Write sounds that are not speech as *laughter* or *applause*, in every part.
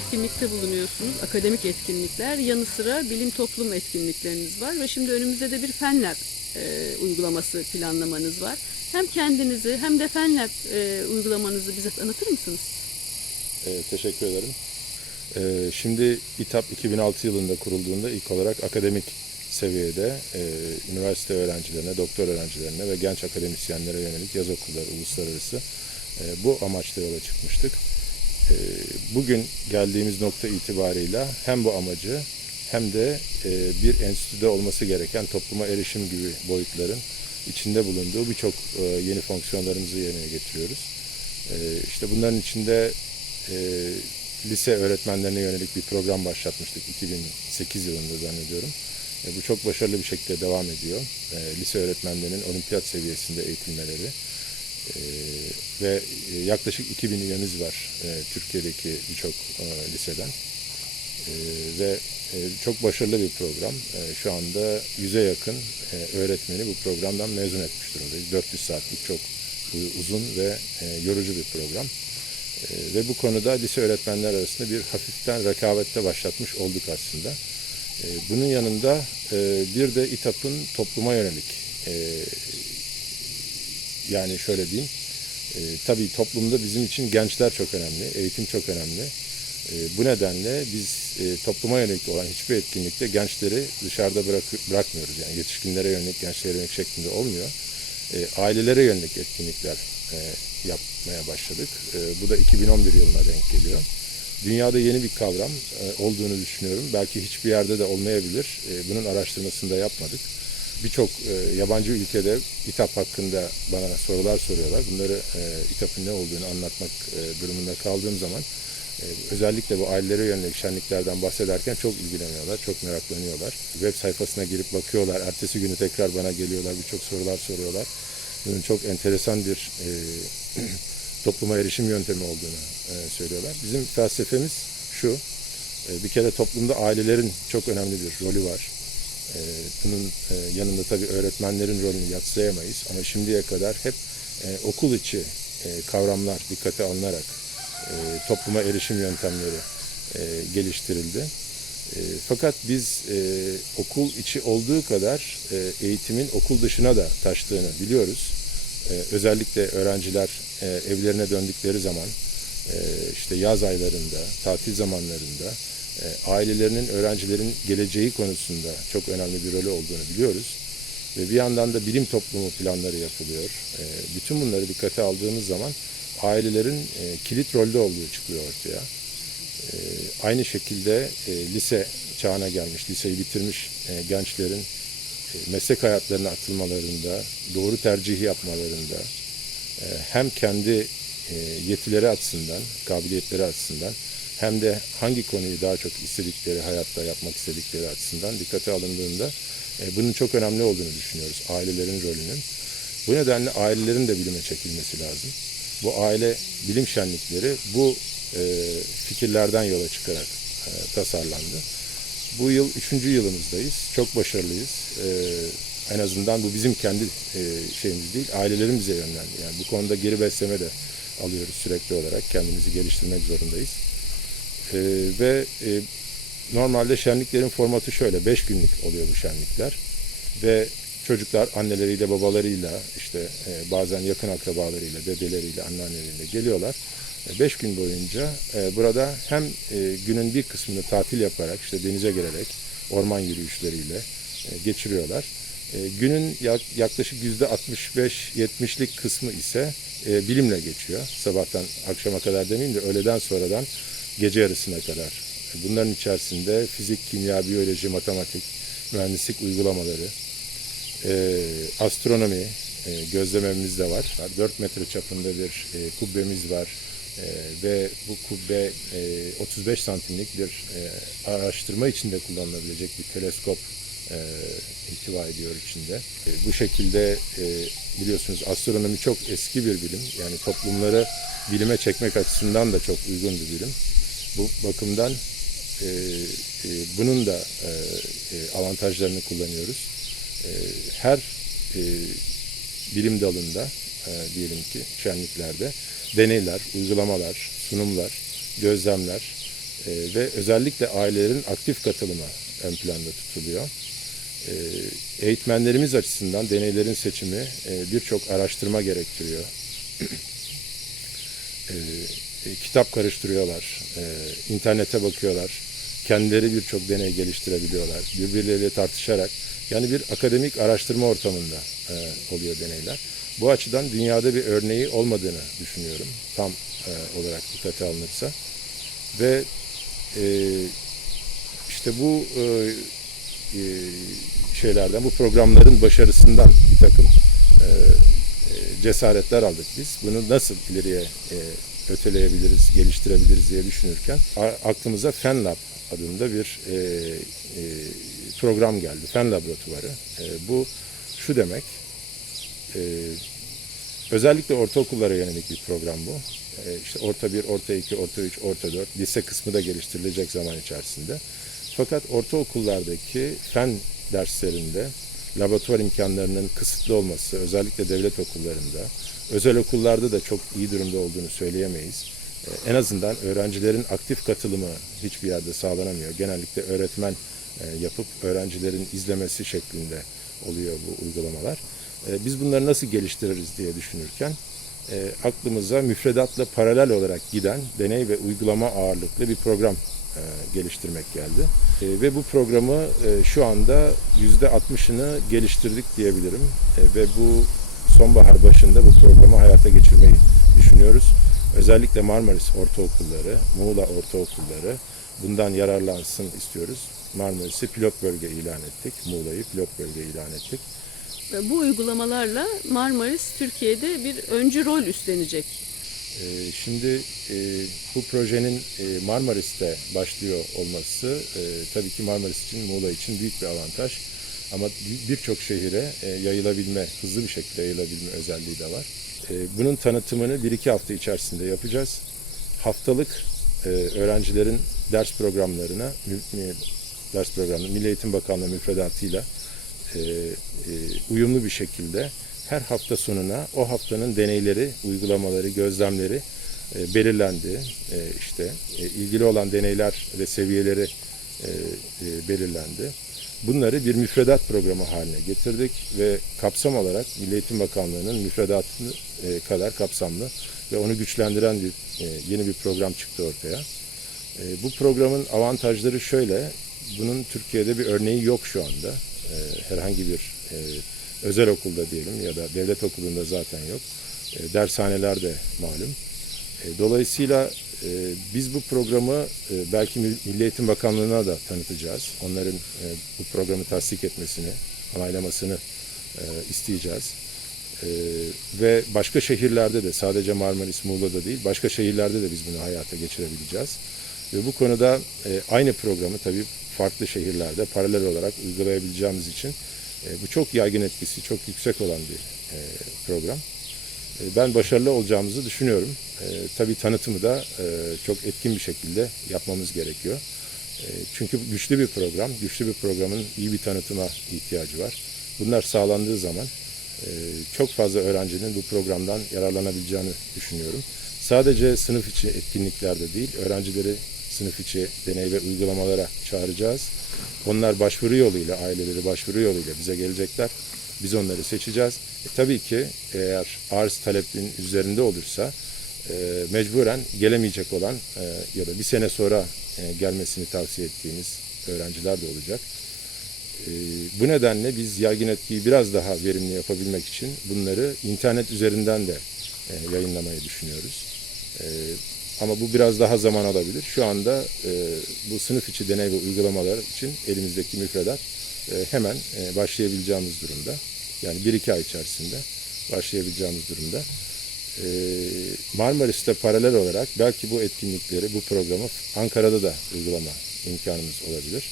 Etkinlikte bulunuyorsunuz. Akademik etkinlikler, yanı sıra bilim toplum etkinlikleriniz var ve şimdi önümüzde de bir fen lab e, uygulaması planlamanız var. Hem kendinizi hem de fen lab e, uygulamanızı bize tanıtır mısınız? Ee, teşekkür ederim. Ee, şimdi İTAP 2006 yılında kurulduğunda ilk olarak akademik seviyede e, üniversite öğrencilerine, doktor öğrencilerine ve genç akademisyenlere yönelik yaz okulları uluslararası e, bu amaçla yola çıkmıştık. E, bugün geldiğimiz nokta itibarıyla hem bu amacı hem de e, bir enstitüde olması gereken topluma erişim gibi boyutların içinde bulunduğu birçok e, yeni fonksiyonlarımızı yerine getiriyoruz. E, işte bunların içinde lise öğretmenlerine yönelik bir program başlatmıştık 2008 yılında zannediyorum. Bu çok başarılı bir şekilde devam ediyor. Lise öğretmenlerinin olimpiyat seviyesinde eğitilmeleri ve e, yaklaşık 2000 üyemiz var e, Türkiye'deki birçok e, liseden. Ve çok başarılı bir program. Şu anda yüze yakın öğretmeni bu programdan mezun etmiş durumdayız. 400 saatlik çok uzun ve yorucu bir program. Ve bu konuda lise öğretmenler arasında bir hafiften rekabette başlatmış olduk aslında. Bunun yanında bir de İTAP'ın topluma yönelik yani şöyle diyeyim e, tabii toplumda bizim için gençler çok önemli, eğitim çok önemli. E, bu nedenle biz e, topluma yönelik olan hiçbir etkinlikte gençleri dışarıda bırak- bırakmıyoruz. Yani yetişkinlere yönelik, gençlere yönelik şeklinde olmuyor. E, ailelere yönelik etkinlikler e, yapmaya başladık. E, bu da 2011 yılına denk geliyor. Dünyada yeni bir kavram e, olduğunu düşünüyorum. Belki hiçbir yerde de olmayabilir. E, bunun araştırmasını da yapmadık. Birçok e, yabancı ülkede İTAP hakkında bana sorular soruyorlar. Bunları e, İTAP'ın ne olduğunu anlatmak e, durumunda kaldığım zaman e, özellikle bu ailelere yönelik şenliklerden bahsederken çok ilgileniyorlar, çok meraklanıyorlar. Web sayfasına girip bakıyorlar. Ertesi günü tekrar bana geliyorlar, birçok sorular soruyorlar. Bunun çok enteresan bir e, *clears throat* topluma erişim yöntemi olduğunu e, söylüyorlar. Bizim felsefemiz şu, e, bir kere toplumda ailelerin çok önemli bir rolü var. E, bunun e, yanında tabii öğretmenlerin rolünü yatsıyamayız ama şimdiye kadar hep e, okul içi e, kavramlar dikkate alınarak topluma erişim yöntemleri geliştirildi. Fakat biz okul içi olduğu kadar eğitimin okul dışına da taştığını biliyoruz. Özellikle öğrenciler evlerine döndükleri zaman işte yaz aylarında, tatil zamanlarında ailelerinin, öğrencilerin geleceği konusunda çok önemli bir rolü olduğunu biliyoruz. Ve bir yandan da bilim toplumu planları yapılıyor. E, bütün bunları dikkate aldığımız zaman ailelerin e, kilit rolde olduğu çıkıyor ortaya. E, aynı şekilde e, lise çağına gelmiş, liseyi bitirmiş e, gençlerin e, meslek hayatlarına atılmalarında, doğru tercihi yapmalarında e, hem kendi e, yetileri açısından, kabiliyetleri açısından hem de hangi konuyu daha çok istedikleri, hayatta yapmak istedikleri açısından dikkate alındığında e, bunun çok önemli olduğunu düşünüyoruz, ailelerin rolünün. Bu nedenle ailelerin de bilime çekilmesi lazım. Bu aile bilim şenlikleri bu e, fikirlerden yola çıkarak e, tasarlandı. Bu yıl üçüncü yılımızdayız. Çok başarılıyız. Ee, en azından bu bizim kendi e, şeyimiz değil. Ailelerin bize yönlendi. Yani bu konuda geri besleme de alıyoruz sürekli olarak. Kendimizi geliştirmek zorundayız. Ee, ve e, normalde şenliklerin formatı şöyle. Beş günlük oluyor bu şenlikler. Ve çocuklar anneleriyle, babalarıyla, işte e, bazen yakın akrabalarıyla, dedeleriyle, anneanneleriyle geliyorlar. E, Beş gün boyunca e, burada hem e, günün bir kısmını tatil yaparak, işte denize girerek, orman yürüyüşleriyle e, geçiriyorlar. E, Günün yak- yaklaşık yüzde 65-70'lik kısmı ise e, bilimle geçiyor. Sabahtan akşama kadar demeyeyim de öğleden sonradan gece yarısına kadar. Bunların içerisinde fizik, kimya, biyoloji, matematik, mühendislik uygulamaları, e, astronomi e, gözlememiz de var. 4 metre çapında bir e, kubbemiz var E, ve bu kubbe e, 35 santimlik bir e, araştırma içinde kullanılabilecek bir teleskop e, ihtiva ediyor içinde. E, bu şekilde e, biliyorsunuz astronomi çok eski bir bilim. Yani toplumları bilime çekmek açısından da çok uygun bir bilim. Bu bakımdan e, e, bunun da e, e, avantajlarını kullanıyoruz. E, her e, bilim dalında e, diyelim ki şenliklerde deneyler, uygulamalar, sunumlar gözlemler e, ve özellikle ailelerin aktif katılımı ön planda tutuluyor. E, eğitmenlerimiz açısından deneylerin seçimi e, birçok araştırma gerektiriyor. *clears throat* E, kitap karıştırıyorlar, e, internete bakıyorlar, kendileri birçok deney geliştirebiliyorlar, birbirleriyle tartışarak. Yani bir akademik araştırma ortamında e, oluyor deneyler. Bu açıdan dünyada bir örneği olmadığını düşünüyorum tam e, olarak dikkate alınırsa. Ve e, işte bu e, e, şeylerden, bu programların başarısından bir takım e, e, cesaretler aldık biz. Bunu nasıl ileriye e, öteleyebiliriz, geliştirebiliriz diye düşünürken aklımıza FenLab adında bir e, e, program geldi. Fen Laboratuvarı. E, bu şu demek, e, özellikle ortaokullara yönelik bir program bu. E, işte orta 1, orta 2, orta 3, orta 4, lise kısmı da geliştirilecek zaman içerisinde. Fakat ortaokullardaki fen derslerinde laboratuvar imkanlarının kısıtlı olması, özellikle devlet okullarında, özel okullarda da çok iyi durumda olduğunu söyleyemeyiz. E, En azından öğrencilerin aktif katılımı hiçbir yerde sağlanamıyor. Genellikle öğretmen e, yapıp öğrencilerin izlemesi şeklinde oluyor bu uygulamalar. E, Biz bunları nasıl geliştiririz diye düşünürken e, aklımıza müfredatla paralel olarak giden deney ve uygulama ağırlıklı bir program e, geliştirmek geldi. Ve bu programı şu anda %60'ını geliştirdik diyebilirim. Ve bu sonbahar başında bu programı hayata geçirmeyi düşünüyoruz. Özellikle Marmaris Ortaokulları, Muğla Ortaokulları bundan yararlansın istiyoruz. Marmaris'i pilot bölge ilan ettik. Muğla'yı pilot bölge ilan ettik. Bu uygulamalarla Marmaris Türkiye'de bir öncü rol üstlenecek. Ee, Şimdi e, bu projenin e, Marmaris'te başlıyor olması e, tabii ki Marmaris için, Muğla için büyük bir avantaj. Ama bir- birçok şehire e, yayılabilme, hızlı bir şekilde yayılabilme özelliği de var. E, Bunun tanıtımını bir iki hafta içerisinde yapacağız. Haftalık e, öğrencilerin ders programlarına, ders programı Milli Eğitim Bakanlığı müfredatıyla uyumlu bir şekilde her hafta sonuna o haftanın deneyleri, uygulamaları, gözlemleri belirlendi. İşte ilgili olan deneyler ve seviyeleri belirlendi. Bunları bir müfredat programı haline getirdik ve kapsam olarak Milli Eğitim Bakanlığı'nın müfredatı e, kadar kapsamlı ve onu güçlendiren bir e, yeni bir program çıktı ortaya. E, bu programın avantajları şöyle, bunun Türkiye'de bir örneği yok şu anda. Herhangi bir özel okulda diyelim ya da devlet okulunda zaten yok. Dershaneler de malum. Dolayısıyla e, biz bu programı e, belki Mil- Milli Eğitim Bakanlığı'na da tanıtacağız. Onların e, bu programı tasdik etmesini, onaylamasını e, isteyeceğiz. Ee, ve başka şehirlerde de sadece Marmaris, Muğla'da değil başka şehirlerde de biz bunu hayata geçirebileceğiz. Ve bu konuda e, aynı programı tabii farklı şehirlerde paralel olarak uygulayabileceğimiz için e, bu çok yaygın etkisi çok yüksek olan bir e, program. E, ben başarılı olacağımızı düşünüyorum. E, tabii tanıtımı da e, çok etkin bir şekilde yapmamız gerekiyor. E, çünkü güçlü bir program, güçlü bir programın iyi bir tanıtıma ihtiyacı var. Bunlar sağlandığı zaman e, çok fazla öğrencinin bu programdan yararlanabileceğini düşünüyorum. Sadece sınıf içi etkinliklerde değil, öğrencileri sınıf içi deney ve uygulamalara çağıracağız. Onlar başvuru yoluyla, aileleri başvuru yoluyla bize gelecekler. Biz onları seçeceğiz. E, tabii ki eğer arz talebin üzerinde olursa e, mecburen gelemeyecek olan e, ya da bir sene sonra e, gelmesini tavsiye ettiğimiz öğrenciler de olacak. E, bu nedenle biz yaygın etkiyi biraz daha verimli yapabilmek için bunları internet üzerinden de e, yayınlamayı düşünüyoruz. E, ama bu biraz daha zaman alabilir. Şu anda e, bu sınıf içi deney ve uygulamalar için elimizdeki müfredat hemen e, başlayabileceğimiz durumda. Yani bir iki ay içerisinde başlayabileceğimiz durumda. E, Marmaris'te paralel olarak belki bu etkinlikleri, bu programı Ankara'da da uygulama imkanımız olabilir.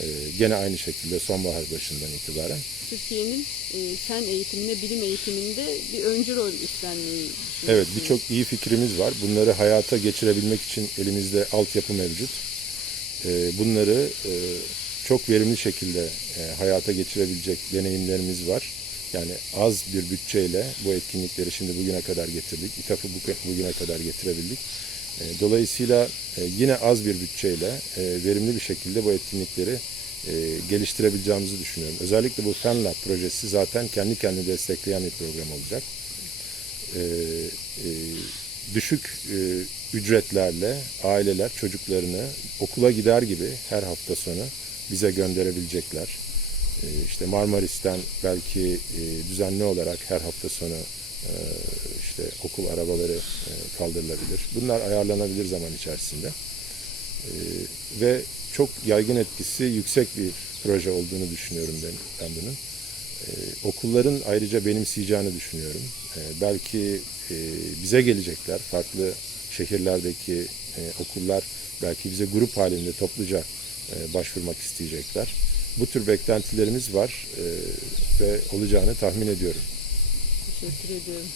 E, gene aynı şekilde sonbahar başından itibaren. Türkiye'nin e, fen eğitimine, bilim eğitiminde bir öncü rol üstlenmeyi Evet birçok iyi fikrimiz var. Bunları hayata geçirebilmek için elimizde altyapı mevcut. Bunları e, çok verimli şekilde e, hayata geçirebilecek deneyimlerimiz var. Yani az bir bütçeyle bu etkinlikleri şimdi bugüne kadar getirdik. İTAF'ı bu- bugüne kadar getirebildik. E, Dolayısıyla e, yine az bir bütçeyle e, verimli bir şekilde bu etkinlikleri e, geliştirebileceğimizi düşünüyorum. Özellikle bu Fen Lab projesi zaten kendi kendini destekleyen bir program olacak. E, e, düşük e, ücretlerle aileler çocuklarını okula gider gibi her hafta sonu bize gönderebilecekler. E, işte Marmaris'ten belki e, düzenli olarak her hafta sonu e, işte okul arabaları e, kaldırılabilir. Bunlar ayarlanabilir zaman içerisinde. E, ve çok yaygın etkisi yüksek bir proje olduğunu düşünüyorum ben, ben bunun. E, okulların ayrıca benimseyeceğini düşünüyorum. Belki bize gelecekler, farklı şehirlerdeki okullar belki bize grup halinde topluca başvurmak isteyecekler. Bu tür beklentilerimiz var e, ve olacağını tahmin ediyorum. Teşekkür ediyorum.